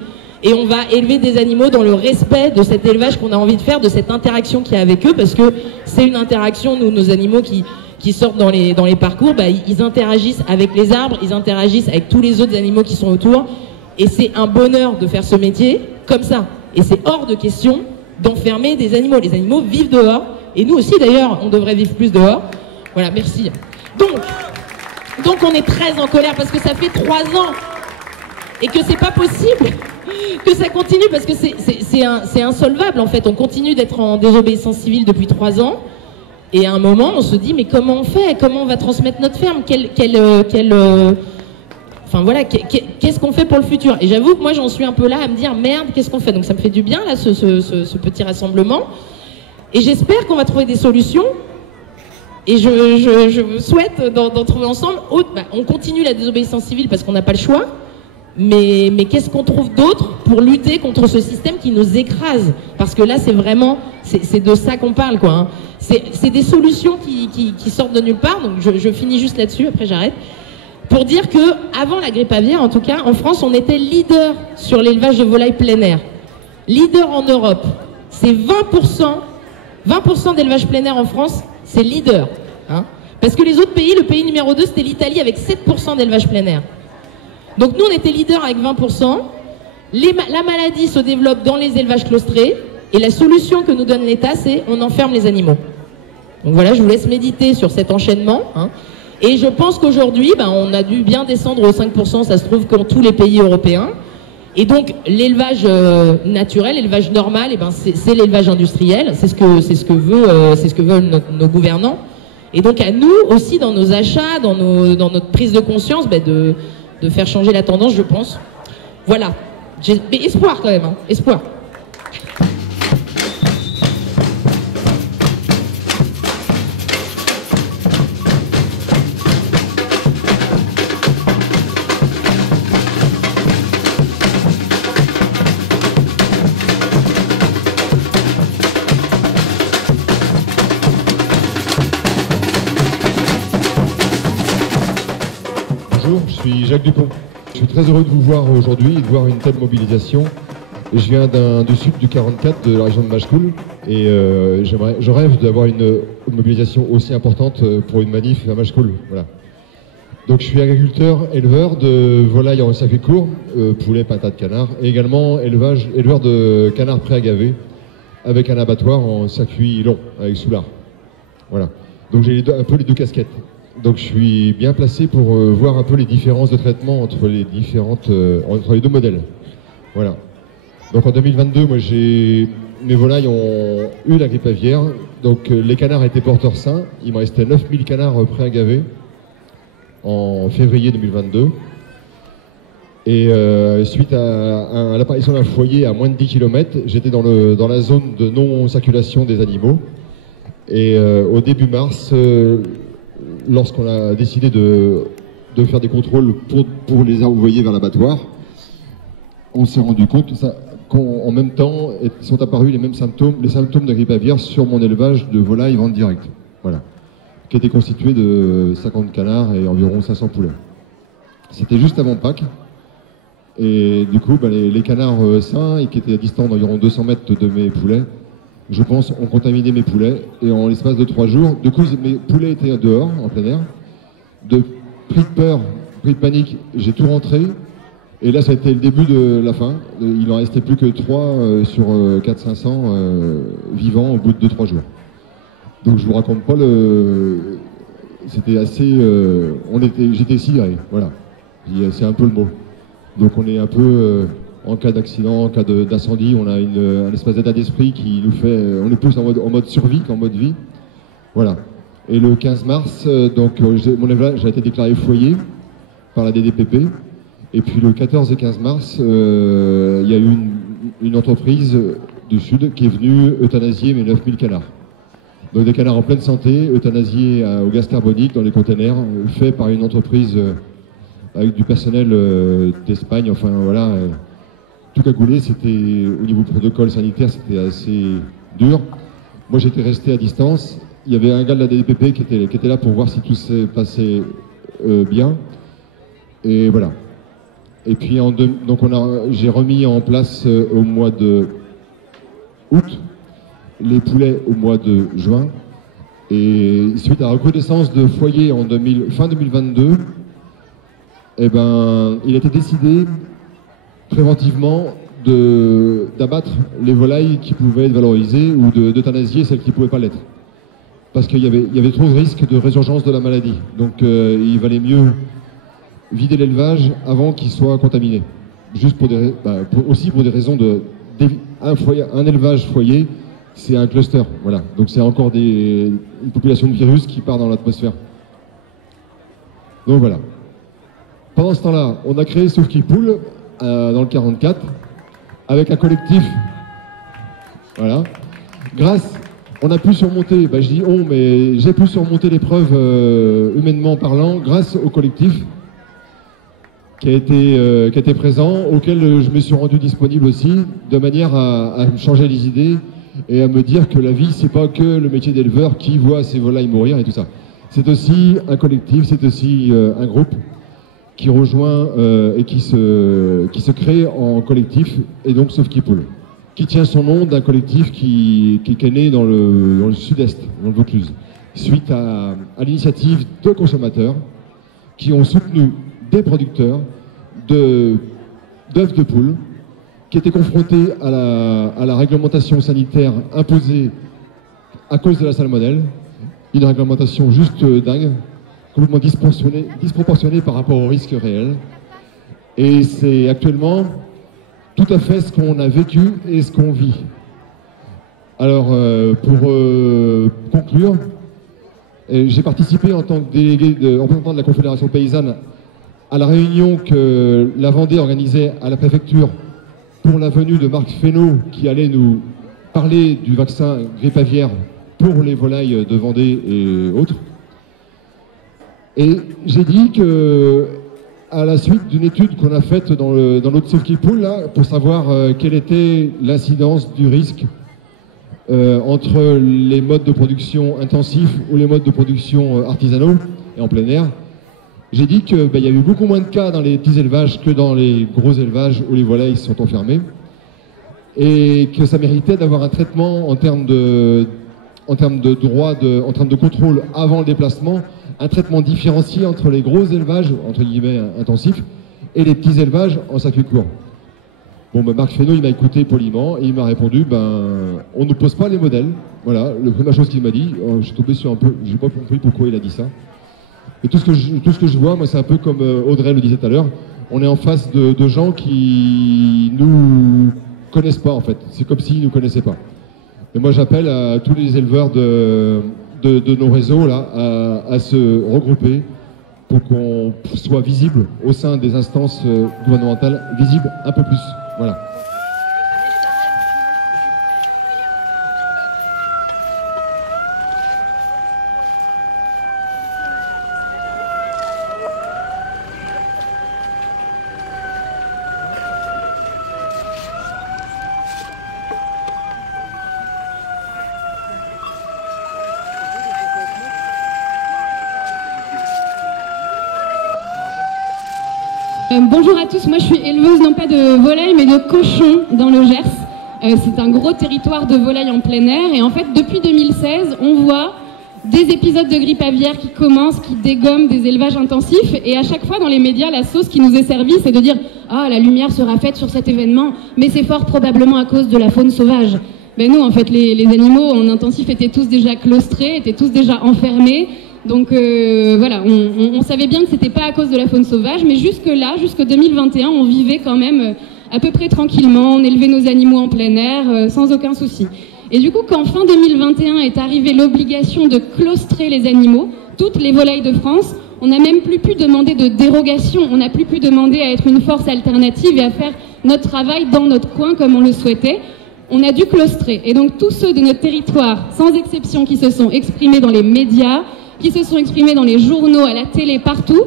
Et on va élever des animaux dans le respect de cet élevage qu'on a envie de faire, de cette interaction qu'il y a avec eux, parce que c'est une interaction, nos animaux qui sortent dans les parcours, ils interagissent avec les arbres, ils interagissent avec tous les autres animaux qui sont autour, et c'est un bonheur de faire ce métier comme ça. Et c'est hors de question d'enfermer des animaux. Les animaux vivent dehors, et nous aussi d'ailleurs, on devrait vivre plus dehors. Voilà, merci. Donc on est très en colère, parce que ça fait 3 ans, et que c'est pas possible que ça continue, parce que c'est insolvable en fait. On continue d'être en désobéissance civile depuis 3 ans, et à un moment on se dit mais comment on fait, comment on va transmettre notre ferme, enfin voilà, qu'est-ce qu'on fait pour le futur. Et j'avoue que moi j'en suis un peu là à me dire merde, qu'est-ce qu'on fait. Donc ça me fait du bien là ce petit rassemblement, et j'espère qu'on va trouver des solutions. Et je souhaite d'en trouver ensemble. On continue la désobéissance civile parce qu'on n'a pas le choix. Mais qu'est-ce qu'on trouve d'autre pour lutter contre ce système qui nous écrase? Parce que là, c'est vraiment, c'est de ça qu'on parle, quoi. Hein. C'est des solutions qui sortent de nulle part. Donc je finis juste là-dessus, après j'arrête. Pour dire que avant la grippe aviaire, en tout cas, en France, on était leader sur l'élevage de volailles plein air. Leader en Europe. C'est 20% d'élevage plein air en France, c'est leader. Hein. Parce que les autres pays, le pays numéro 2, c'était l'Italie avec 7% d'élevage plein air. Donc nous, on était leader avec 20%. La maladie se développe dans les élevages claustrés. Et la solution que nous donne l'État, c'est on enferme les animaux. Donc voilà, je vous laisse méditer sur cet enchaînement. Hein. Et je pense qu'aujourd'hui, on a dû bien descendre aux 5%, ça se trouve, dans tous les pays européens. Et donc l'élevage naturel, l'élevage normal, eh ben, c'est l'élevage industriel, c'est ce que veulent nos gouvernants. Et donc à nous aussi dans nos achats, dans notre prise de conscience, de faire changer la tendance, je pense. Voilà. Mais espoir quand même, hein. Espoir. Bonjour, je suis Jacques Dupont. Je suis très heureux de vous voir aujourd'hui et de voir une telle mobilisation. Je viens du sud du 44, de la région de Machecoul, et je rêve d'avoir une mobilisation aussi importante pour une manif à Machecoul. Voilà. Donc je suis agriculteur, éleveur de volailles en circuit court, poulet, patates, canards, et également éleveur de canards prêts à gaver, avec un abattoir en circuit long, avec soulard. Voilà. Donc j'ai un peu les deux casquettes. Donc je suis bien placé pour voir un peu les différences de traitement entre les deux modèles. Voilà. Donc en 2022, moi mes volailles ont eu la grippe aviaire. Donc les canards étaient porteurs sains. Il me restait 9000 canards prêts à gaver en février 2022. Et suite à l'apparition d'un foyer à moins de 10 km, j'étais dans la zone de non-circulation des animaux. Et au début mars, lorsqu'on a décidé de faire des contrôles pour les envoyer vers l'abattoir, on s'est rendu compte qu'en même temps sont apparus les symptômes de grippe aviaire sur mon élevage de volailles vente directe, voilà, qui était constitué de 50 canards et environ 500 poulets. C'était juste avant Pâques, et du coup les canards sains et qui étaient distants d'environ 200 mètres de mes poulets, je pense, ont contaminé mes poulets, et en l'espace de 3 jours, du coup mes poulets étaient dehors, en plein air, de pris de peur, pris de panique, j'ai tout rentré, et là ça a été le début de la fin. Il n'en restait plus que 3 sur 400-500 vivants au bout de 2-3 jours. Donc je vous raconte pas c'était assez... j'étais sidéré, voilà, c'est un peu le mot. Donc on est un peu... en cas d'accident, en cas d'incendie, on a un espèce d'état d'esprit qui nous fait... on est plus en mode survie qu'en mode vie. Voilà. Et le 15 mars, mon élevage a été déclaré foyer par la DDPP. Et puis le 14 et 15 mars, il y a eu une entreprise du Sud qui est venue euthanasier mes 9000 canards. Donc des canards en pleine santé, euthanasiés au gaz carbonique dans les containers, fait par une entreprise avec du personnel d'Espagne, enfin voilà... tout cagoulé, c'était au niveau protocole sanitaire, c'était assez dur. Moi j'étais resté à distance. Il y avait un gars de la DDPP qui était là pour voir si tout s'est passé bien. Et voilà. Et puis j'ai remis en place au mois de août les poulets au mois de juin. Et suite à la recrudescence de foyers fin 2022, il a été décidé préventivement d'abattre les volailles qui pouvaient être valorisées ou d'euthanasier celles qui ne pouvaient pas l'être. Parce qu'il y avait trop de risques de résurgence de la maladie. Donc il valait mieux vider l'élevage avant qu'il soit contaminé. Juste aussi pour des raisons un élevage foyer, c'est un cluster. Voilà. Donc c'est encore une population de virus qui part dans l'atmosphère. Donc voilà. Pendant ce temps-là, on a créé Sauve qui Poule dans le 44 avec un collectif. Voilà. On a pu surmonter, je dis on, mais j'ai pu surmonter l'épreuve humainement parlant grâce au collectif qui a été présent, auquel je me suis rendu disponible aussi, de manière à me changer les idées et à me dire que la vie, c'est pas que le métier d'éleveur qui voit ses volailles mourir et tout ça. C'est aussi un collectif, c'est aussi un groupe qui rejoint et qui se crée en collectif, et donc Sauve qui Poule, qui tient son nom d'un collectif qui est né dans le sud-est, dans le Vaucluse, suite à l'initiative de consommateurs qui ont soutenu des producteurs d'œufs de poule qui étaient confrontés à la réglementation sanitaire imposée à cause de la salmonelle, une réglementation juste dingue, complètement disproportionnée par rapport aux risques réels. Et c'est actuellement tout à fait ce qu'on a vécu et ce qu'on vit. Alors, pour conclure, j'ai participé en tant que délégué représentant de la Confédération paysanne à la réunion que la Vendée organisait à la préfecture pour la venue de Marc Fesneau qui allait nous parler du vaccin grippe aviaire pour les volailles de Vendée et autres. Et j'ai dit que, à la suite d'une étude qu'on a faite dans notre Safety Pool, là, pour savoir quelle était l'incidence du risque entre les modes de production intensifs ou les modes de production artisanaux et en plein air, j'ai dit qu'il y a eu beaucoup moins de cas dans les petits élevages que dans les gros élevages où les volailles sont enfermées et que ça méritait d'avoir un traitement en termes de contrôle avant le déplacement, un traitement différencié entre les gros élevages, entre guillemets intensifs, et les petits élevages en circuit court. Bon, Marc Fesneau, il m'a écouté poliment et il m'a répondu, on ne pose pas les modèles. Voilà, la première chose qu'il m'a dit, je suis tombé sur un peu, j'ai pas compris pourquoi il a dit ça. Et tout ce que je vois, moi, c'est un peu comme Audrey le disait tout à l'heure, on est en face de gens qui nous connaissent pas, en fait. C'est comme s'ils nous connaissaient pas. Et moi, j'appelle à tous les éleveurs de nos réseaux, là, à se regrouper pour qu'on soit visible au sein des instances gouvernementales, visible un peu plus. Voilà. Bonjour à tous, moi je suis éleveuse non pas de volailles mais de cochons dans le Gers. C'est un gros territoire de volailles en plein air et en fait depuis 2016 on voit des épisodes de grippe aviaire qui commencent, qui dégomment des élevages intensifs et à chaque fois dans les médias la sauce qui nous est servie c'est de dire « Ah la lumière sera faite sur cet événement mais c'est fort probablement à cause de la faune sauvage ». Ben non en fait les animaux en intensif étaient tous déjà claustrés, étaient tous déjà enfermés. Donc voilà, on savait bien que c'était pas à cause de la faune sauvage, mais jusque-là, jusqu'en 2021, on vivait quand même à peu près tranquillement, on élevait nos animaux en plein air, sans aucun souci. Et du coup, quand fin 2021 est arrivée l'obligation de claustrer les animaux, toutes les volailles de France, on n'a même plus pu demander de dérogation, on n'a plus pu demander à être une force alternative et à faire notre travail dans notre coin comme on le souhaitait. On a dû claustrer. Et donc tous ceux de notre territoire, sans exception, qui se sont exprimés dans les médias, qui se sont exprimés dans les journaux, à la télé, partout,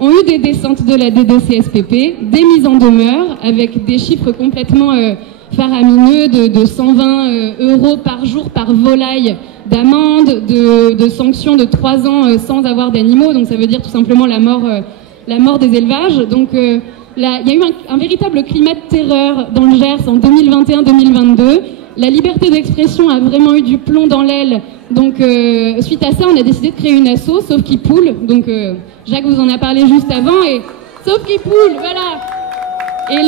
ont eu des descentes de la DDCSPP, des mises en demeure, avec des chiffres complètement faramineux de 120 € par jour par volaille d'amende, de sanctions de 3 ans sans avoir d'animaux, donc ça veut dire tout simplement la mort des élevages. Donc il y a eu un véritable climat de terreur dans le Gers en 2021-2022. La liberté d'expression a vraiment eu du plomb dans l'aile. Donc, suite à ça, on a décidé de créer une asso, Sauf qui poule. Donc, Jacques vous en a parlé juste avant. Et Sauf qui poule, voilà. Et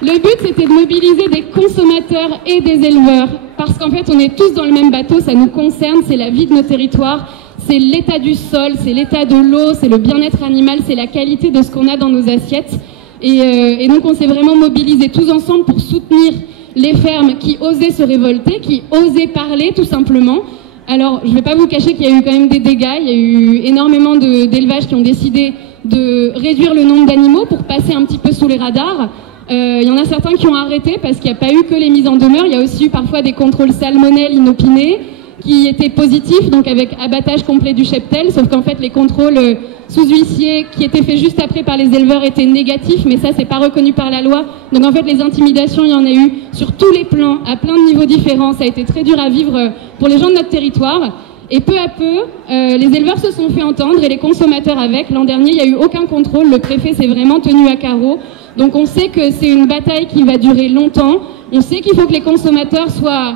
le but, c'était de mobiliser des consommateurs et des éleveurs. Parce qu'en fait, on est tous dans le même bateau, ça nous concerne, c'est la vie de nos territoires, c'est l'état du sol, c'est l'état de l'eau, c'est le bien-être animal, c'est la qualité de ce qu'on a dans nos assiettes. Et donc, on s'est vraiment mobilisés tous ensemble pour soutenir les fermes qui osaient se révolter, qui osaient parler tout simplement. Alors, je ne vais pas vous cacher qu'il y a eu quand même des dégâts, il y a eu énormément d'élevages qui ont décidé de réduire le nombre d'animaux pour passer un petit peu sous les radars. Il y en a certains qui ont arrêté parce qu'il n'y a pas eu que les mises en demeure, il y a aussi eu parfois des contrôles salmonelles inopinés qui étaient positifs, donc avec abattage complet du cheptel, sauf qu'en fait les contrôles sous huissier qui étaient faits juste après par les éleveurs étaient négatifs, mais ça c'est pas reconnu par la loi. Donc en fait les intimidations, il y en a eu sur tous les plans, à plein de niveaux différents. Ça a été très dur à vivre pour les gens de notre territoire. Et peu à peu, les éleveurs se sont fait entendre et les consommateurs avec. L'an dernier, il n'y a eu aucun contrôle. Le préfet s'est vraiment tenu à carreau. Donc on sait que c'est une bataille qui va durer longtemps. On sait qu'il faut que les consommateurs soient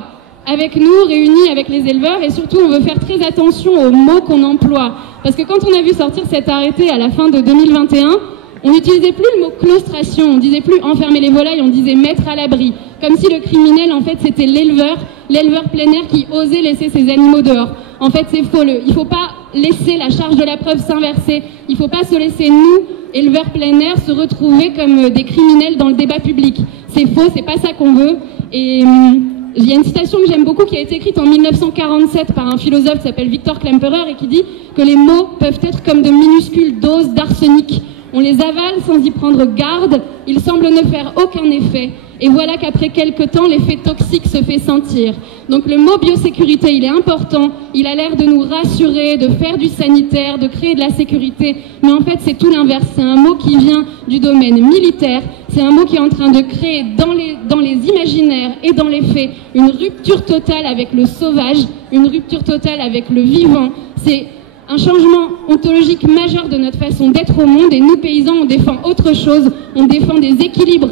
avec nous, réunis avec les éleveurs, et surtout on veut faire très attention aux mots qu'on emploie. Parce que quand on a vu sortir cet arrêté à la fin de 2021, on n'utilisait plus le mot claustration, on disait plus enfermer les volailles, on disait mettre à l'abri. Comme si le criminel, en fait, c'était l'éleveur plein air qui osait laisser ses animaux dehors. En fait, c'est faux. Il ne faut pas laisser la charge de la preuve s'inverser. Il ne faut pas se laisser, nous, éleveurs plein air, se retrouver comme des criminels dans le débat public. C'est faux, c'est pas ça qu'on veut. Et il y a une citation que j'aime beaucoup qui a été écrite en 1947 par un philosophe qui s'appelle Victor Klemperer et qui dit que les mots peuvent être comme de minuscules doses d'arsenic. On les avale sans y prendre garde, ils semblent ne faire aucun effet. Et voilà qu'après quelques temps, l'effet toxique se fait sentir. Donc le mot biosécurité, il est important, il a l'air de nous rassurer, de faire du sanitaire, de créer de la sécurité. Mais en fait, c'est tout l'inverse. C'est un mot qui vient du domaine militaire. C'est un mot qui est en train de créer dans les imaginaires et dans les faits une rupture totale avec le sauvage, une rupture totale avec le vivant. C'est un changement ontologique majeur de notre façon d'être au monde. Et nous, paysans, on défend autre chose. On défend des équilibres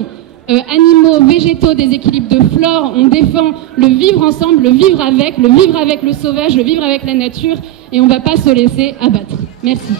animaux, végétaux, des équilibres de flore. On défend le vivre ensemble, le vivre avec le sauvage, le vivre avec la nature. Et on ne va pas se laisser abattre. Merci.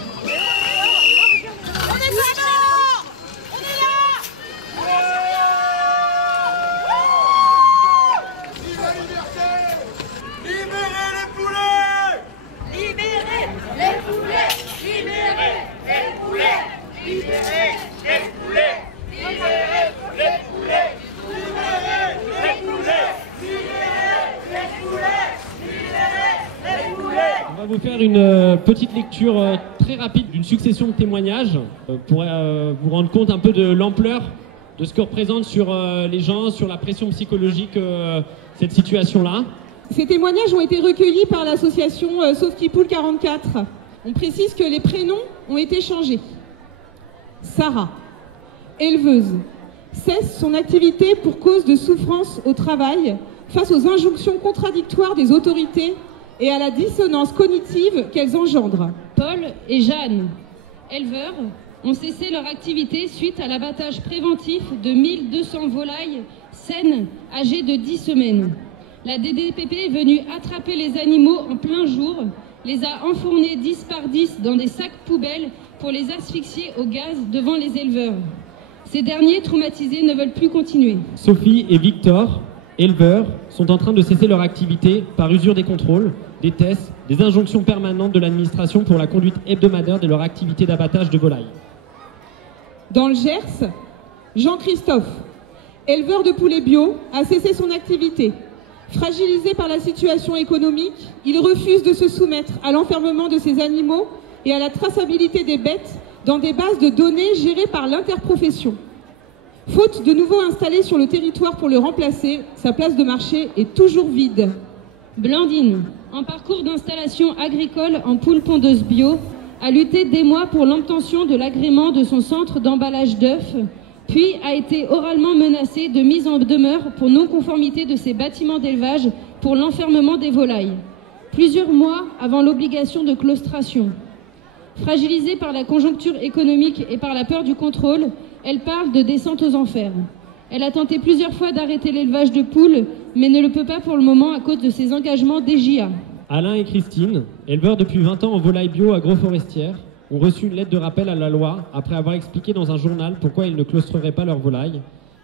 On va vous faire une petite lecture très rapide d'une succession de témoignages pour vous rendre compte un peu de l'ampleur de ce que représente sur les gens, sur la pression psychologique, cette situation-là. Ces témoignages ont été recueillis par l'association Sauve qui Poule 44. On précise que les prénoms ont été changés. Sarah, éleveuse, cesse son activité pour cause de souffrance au travail face aux injonctions contradictoires des autorités et à la dissonance cognitive qu'elles engendrent. Paul et Jeanne, éleveurs, ont cessé leur activité suite à l'abattage préventif de 1200 volailles saines âgées de 10 semaines. La DDPP est venue attraper les animaux en plein jour, les a enfournés 10 par 10 dans des sacs poubelles pour les asphyxier au gaz devant les éleveurs. Ces derniers, traumatisés, ne veulent plus continuer. Sophie et Victor, éleveurs, sont en train de cesser leur activité par usure des contrôles, des tests, des injonctions permanentes de l'administration pour la conduite hebdomadaire de leur activité d'abattage de volailles. Dans le Gers, Jean-Christophe, éleveur de poulets bio, a cessé son activité. Fragilisé par la situation économique, il refuse de se soumettre à l'enfermement de ses animaux et à la traçabilité des bêtes dans des bases de données gérées par l'interprofession. Faute de nouveau installé sur le territoire pour le remplacer, sa place de marché est toujours vide. Blandine, en parcours d'installation agricole en poules pondeuses bio, a lutté des mois pour l'obtention de l'agrément de son centre d'emballage d'œufs, puis a été oralement menacée de mise en demeure pour non-conformité de ses bâtiments d'élevage pour l'enfermement des volailles, plusieurs mois avant l'obligation de claustration. Fragilisée par la conjoncture économique et par la peur du contrôle, elle parle de descente aux enfers. Elle a tenté plusieurs fois d'arrêter l'élevage de poules, mais ne le peut pas pour le moment à cause de ses engagements DGA. Alain et Christine, éleveurs depuis 20 ans en volailles bio agroforestières, ont reçu une lettre de rappel à la loi après avoir expliqué dans un journal pourquoi ils ne claustreraient pas leurs volailles,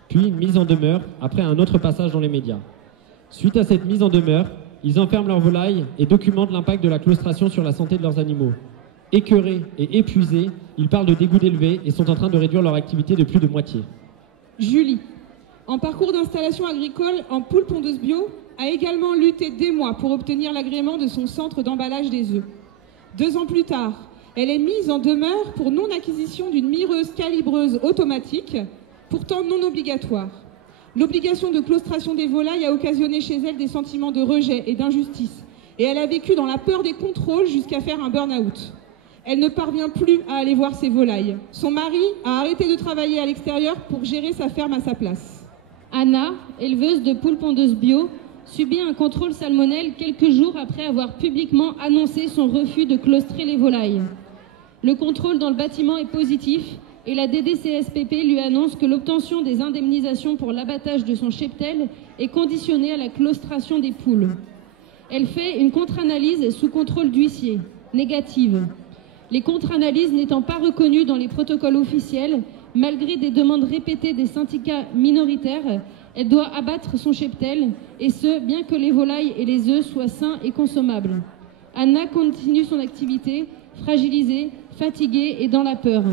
puis une mise en demeure après un autre passage dans les médias. Suite à cette mise en demeure, ils enferment leurs volailles et documentent l'impact de la claustration sur la santé de leurs animaux. Écœurés et épuisés, ils parlent de dégoût d'élever et sont en train de réduire leur activité de plus de moitié. Julie, en parcours d'installation agricole en poules pondeuses bio, a également lutté des mois pour obtenir l'agrément de son centre d'emballage des œufs. 2 ans plus tard, elle est mise en demeure pour non-acquisition d'une mireuse calibreuse automatique, pourtant non obligatoire. L'obligation de claustration des volailles a occasionné chez elle des sentiments de rejet et d'injustice, et elle a vécu dans la peur des contrôles jusqu'à faire un burn-out. Elle ne parvient plus à aller voir ses volailles. Son mari a arrêté de travailler à l'extérieur pour gérer sa ferme à sa place. Anna, éleveuse de poules pondeuses bio, subit un contrôle salmonelle quelques jours après avoir publiquement annoncé son refus de claustrer les volailles. Le contrôle dans le bâtiment est positif et la DDCSPP lui annonce que l'obtention des indemnisations pour l'abattage de son cheptel est conditionnée à la claustration des poules. Elle fait une contre-analyse sous contrôle d'huissier, négative. Les contre-analyses n'étant pas reconnues dans les protocoles officiels, malgré des demandes répétées des syndicats minoritaires, elle doit abattre son cheptel, et ce, bien que les volailles et les œufs soient sains et consommables. Anna continue son activité, fragilisée, fatiguée et dans la peur.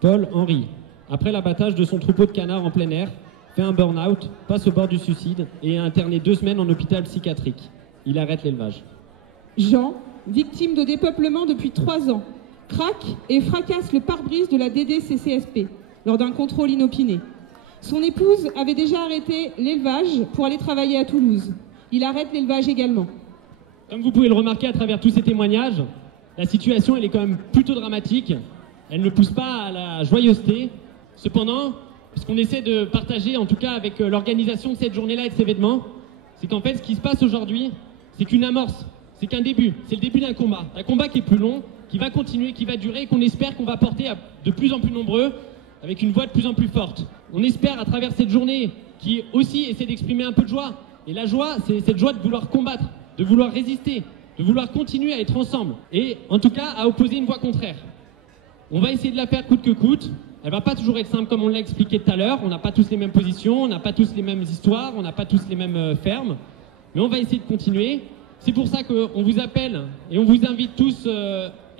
Paul Henry, après l'abattage de son troupeau de canards en plein air, fait un burn-out, passe au bord du suicide et est interné 2 semaines en hôpital psychiatrique. Il arrête l'élevage. Jean, victime de dépeuplement depuis 3 ans, craque et fracasse le pare-brise de la DDCCSP lors d'un contrôle inopiné. Son épouse avait déjà arrêté l'élevage pour aller travailler à Toulouse. Il arrête l'élevage également. Comme vous pouvez le remarquer à travers tous ces témoignages, la situation elle est quand même plutôt dramatique. Elle ne pousse pas à la joyeuseté. Cependant, ce qu'on essaie de partager, en tout cas avec l'organisation de cette journée-là et de cet événement, c'est qu'en fait, ce qui se passe aujourd'hui, c'est qu'une amorce, c'est qu'un début, c'est le début d'un combat qui est plus long, qui va continuer, qui va durer, et qu'on espère qu'on va porter à de plus en plus nombreux, avec une voix de plus en plus forte. On espère à travers cette journée, qui aussi essaie d'exprimer un peu de joie, et la joie, c'est cette joie de vouloir combattre, de vouloir résister, de vouloir continuer à être ensemble, et en tout cas à opposer une voix contraire. On va essayer de la faire coûte que coûte. Elle va pas toujours être simple comme on l'a expliqué tout à l'heure. On n'a pas tous les mêmes positions, on n'a pas tous les mêmes histoires, on n'a pas tous les mêmes fermes. Mais on va essayer de continuer. C'est pour ça qu'on vous appelle et on vous invite tous,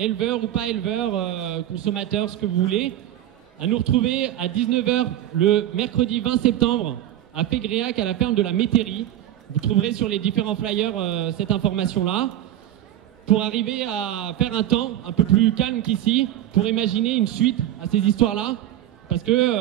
éleveurs ou pas éleveurs, consommateurs, ce que vous voulez, à nous retrouver à 19h le mercredi 20 septembre à Pégréac, à la ferme de la Métairie. Vous trouverez sur les différents flyers cette information-là, pour arriver à faire un temps un peu plus calme qu'ici, pour imaginer une suite à ces histoires-là, parce que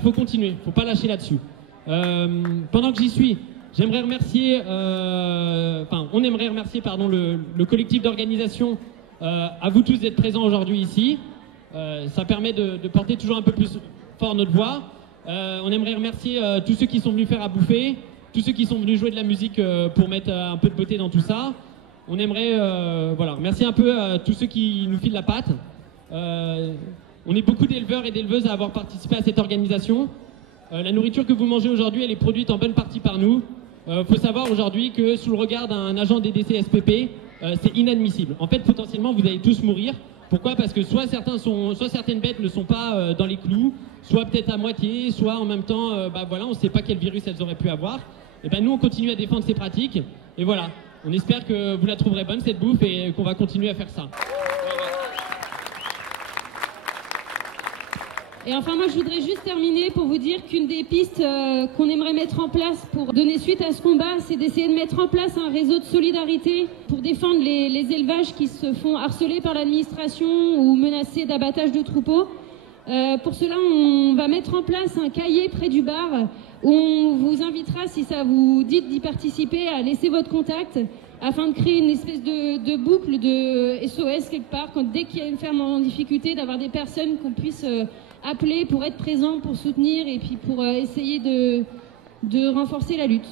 faut continuer, faut pas lâcher là-dessus. Pendant que j'y suis, j'aimerais remercier, on aimerait remercier le collectif d'organisation, à vous tous d'être présents aujourd'hui ici. Ça permet de porter toujours un peu plus fort notre voix. On aimerait remercier tous ceux qui sont venus faire à bouffer, tous ceux qui sont venus jouer de la musique pour mettre un peu de beauté dans tout ça. On aimerait remercier un peu tous ceux qui nous filent la patte. On est beaucoup d'éleveurs et d'éleveuses à avoir participé à cette organisation. La nourriture que vous mangez aujourd'hui, elle est produite en bonne partie par nous. Faut savoir aujourd'hui que sous le regard d'un agent DDCSPP, c'est inadmissible. En fait, potentiellement, vous allez tous mourir. Pourquoi ? Parce que soit certaines bêtes ne sont pas dans les clous, soit peut-être à moitié, soit en même temps, on ne sait pas quel virus elles auraient pu avoir. Et nous, on continue à défendre ces pratiques. Et voilà. On espère que vous la trouverez bonne, cette bouffe, et qu'on va continuer à faire ça. Et enfin, moi, je voudrais juste terminer pour vous dire qu'une des pistes qu'on aimerait mettre en place pour donner suite à ce combat, c'est d'essayer de mettre en place un réseau de solidarité pour défendre les élevages qui se font harceler par l'administration ou menacés d'abattage de troupeaux. Pour cela, on va mettre en place un cahier près du bar où on vous invitera, si ça vous dit d'y participer, à laisser votre contact afin de créer une espèce de boucle de SOS quelque part, dès qu'il y a une ferme en difficulté, d'avoir des personnes qu'on puisse appeler pour être présent, pour soutenir et puis pour essayer de renforcer la lutte.